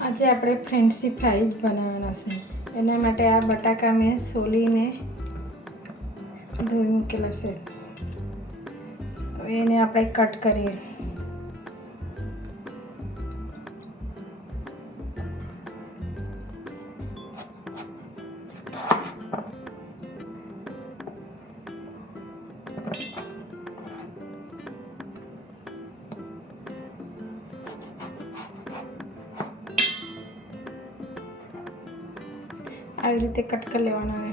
આજે આપણે ફ્રેન્સી ફ્રાઈઝ બનાવવાના છે. એના માટે આ બટાકા મેં સોલીને ધોઈ મૂકેલા છે. હવે એને આપણે કટ કરીએ. આવી રીતે કટ કરી લેવાના ને.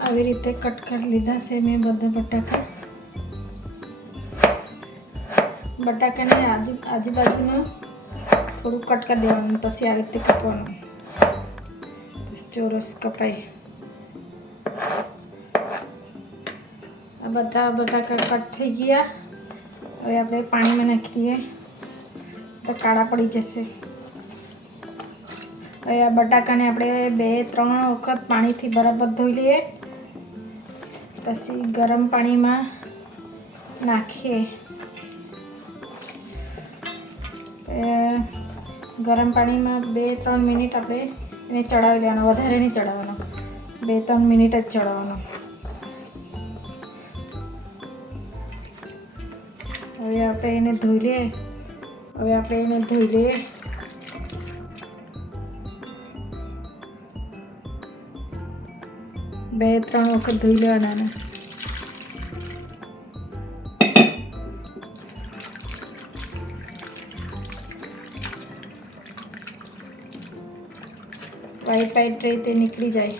આવી રીતે કટ કરી લીધા છે મેં બધા બટાકા. બટાકાની આજુ આજુબાજુનું થોડું કટ કરી દેવાનું પછી આ રીતે કાપવાનું ચોરસ કપાય આ બધા બધા કટ થઈ ગયા હવે આપણે પાણીમાં નાખી દઈએ તો કાળા પડી જશે હવે આ બટાકાને આપણે બે ત્રણ વખત પાણીથી બરાબર ધોઈ લઈએ પછી ગરમ પાણીમાં નાખીએ ગરમ પાણીમાં બે, ત્રણ મિનિટ આપણે એને ચડાવી લેવાનો, વધારે નહીં ચડાવવાનો. બે, ત્રણ મિનિટ જ ચડાવવાનો. હવે આપણે એને ધોઈ લઈએ. હવે આપણે એને ધોઈ લઈએ. બે, ત્રણ વખત ધોઈ લેવાના એને. વ્હાઈટ વ્હાઈટ તે નીકળી જાય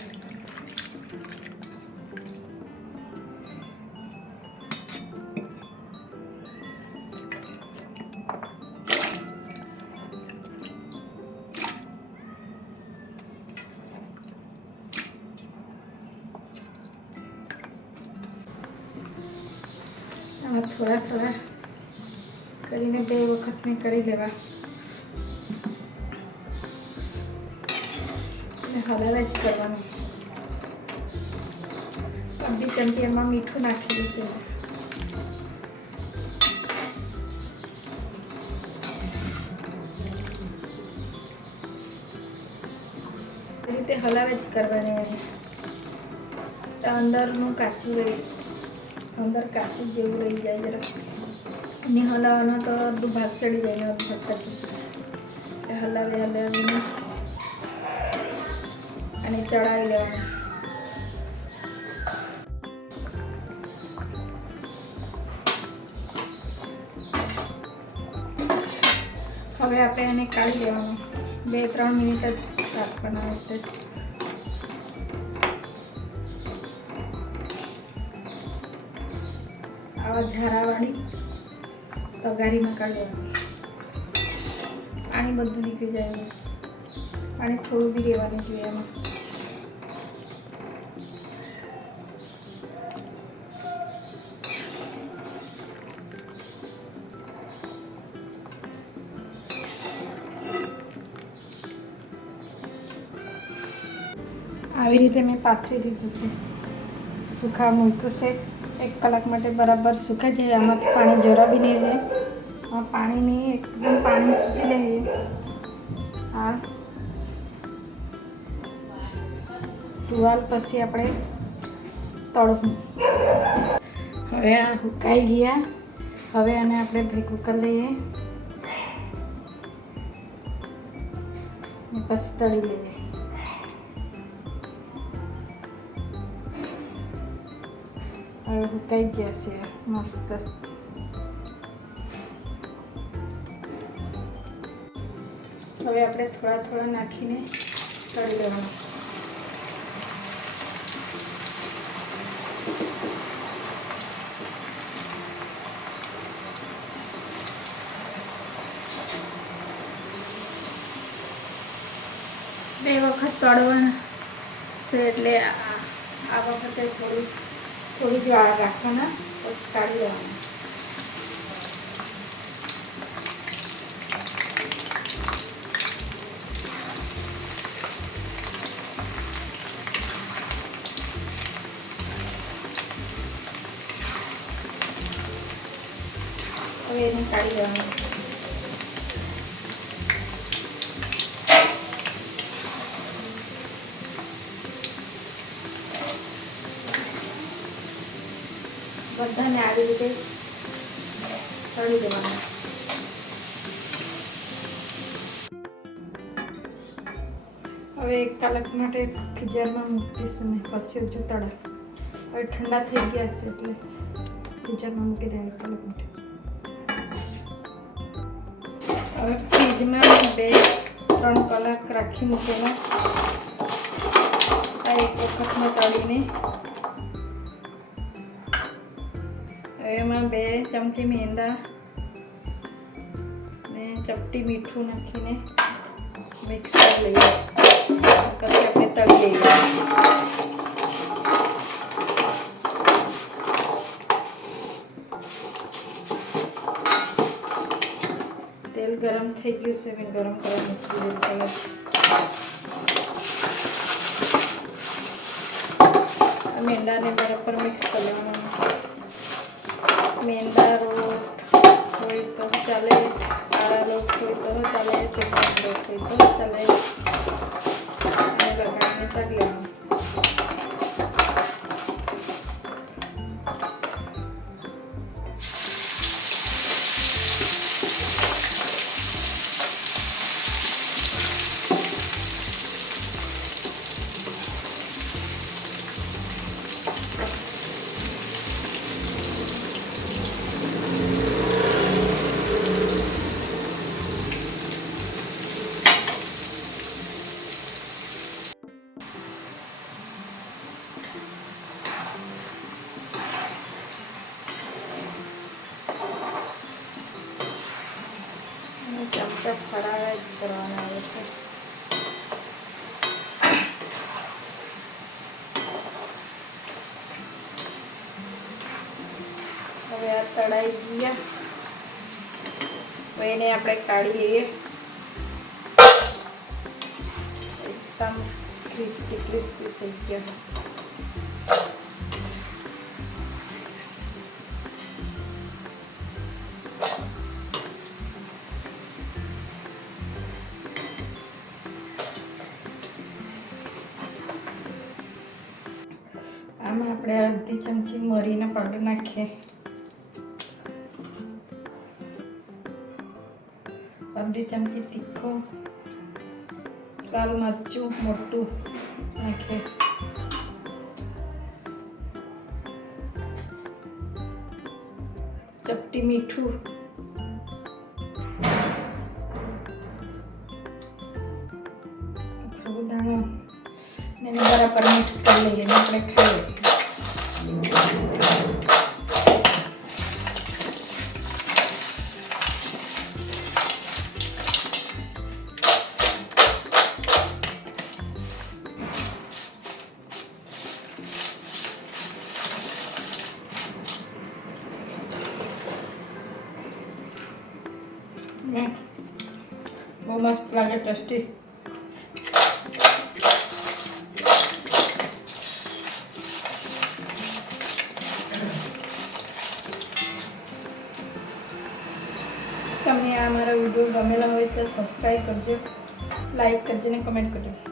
થોડા થોડા કરીને બે વખત મેં કરી લેવા હલાવે જ કરવાનું. અડધી ચમચી એમાં મીઠું નાખેલું છે. રીતે હલાવે જ કરવાની અંદરનું કાચું રહી, અંદર કાચું જેવું રહી જાય જરા અને હલાવવાનો તો અડધું ભાગ ચડી જાય, અડધું ભાગ કાચું હલાવી હલાવીને ચડાવી લેવાનું. હવે આપણે એને કાઢી લેવાનું. બે, ત્રણ મિનિટ જ શાક બનાવે છે. આવા ઝારાવાળી તગારીમાં કાઢી લેવાનું. પાણી બધું નીકળી જાય. પાણી થોડું બી રહેવાનું જોઈએ એમાં. આવી રીતે મેં પાથરી દીધું છે. સૂકા મૂક્યું છે. એક કલાક માટે બરાબર સુકાઈ જાય. આમાંથી પાણી જરા બી નહીં રહે. આ પાણીની એકદમ પાણી સૂસી લઈએ આ ટુવાલ પછી આપણે તળવું. હવે આ સુકાઈ ગયા. હવે આને આપણે ભેગું કરી લઈએ. પછી તળી લઈએ. હવે સુકાઈ ગયા છે હવે આપણે થોડા થોડા નાખીને તળી લેવાનું. બે વખત તળવાના છે એટલે આ વખતે થોડું થોડી જ વાર રાખવાના પછી કાઢી લેવાના હવે બધાને આવી રીતે તળી દેવાના. હવે એક કલાક માટે ફ્રીઝરમાં મૂકીશું ને પછી હજુ તળા. હવે ઠંડા થઈ ગયા છે એટલે ફ્રીઝરમાં મૂકી દેવા એક કલાક માટે. હવે ફ્રીજમાં બે, ત્રણ કલાક રાખી મૂકેલા આ એક વખતમાં તળીને એમાં બે ચમચી મેંદા ને ચપટી મીઠું નાખીને મિક્સ કરી લઈએ. પછી આપણે તળી લઈએ. તેલ ગરમ થઈ ગયું છે, મેં ગરમ કરવા મૂકી દીધું પહેલાં બરાબર મિક્સ કરી લેવાનું. મેંદા રોટ હોય તો ચાલે આળા લોટ હોય તો ચાલે ચટણી લોટ હોય તો ચમચા ફરાળા જ કરવાના આવે છે. હવે આ તળાઈ ગયા. હવે એને આપણે કાઢી લઈએ એકદમ ક્રિસ્પી ક્રિસ્પી થઈ ગયા. મરીનો પાવડર નાખીએ. અડધી ચમચી તીખો, લાલ મરચું, મોટું નાખીએ. ચપટી મીઠું. ને બરાબર મિક્સ કરી લઈએ. આપણે ખાઈ લાગે ટેસ્ટી તમને આ મારા વીડિયો ગમેલા હોય તો સબસ્ક્રાઈબ કરજો. લાઈક કરજો ને કમેન્ટ કરજો.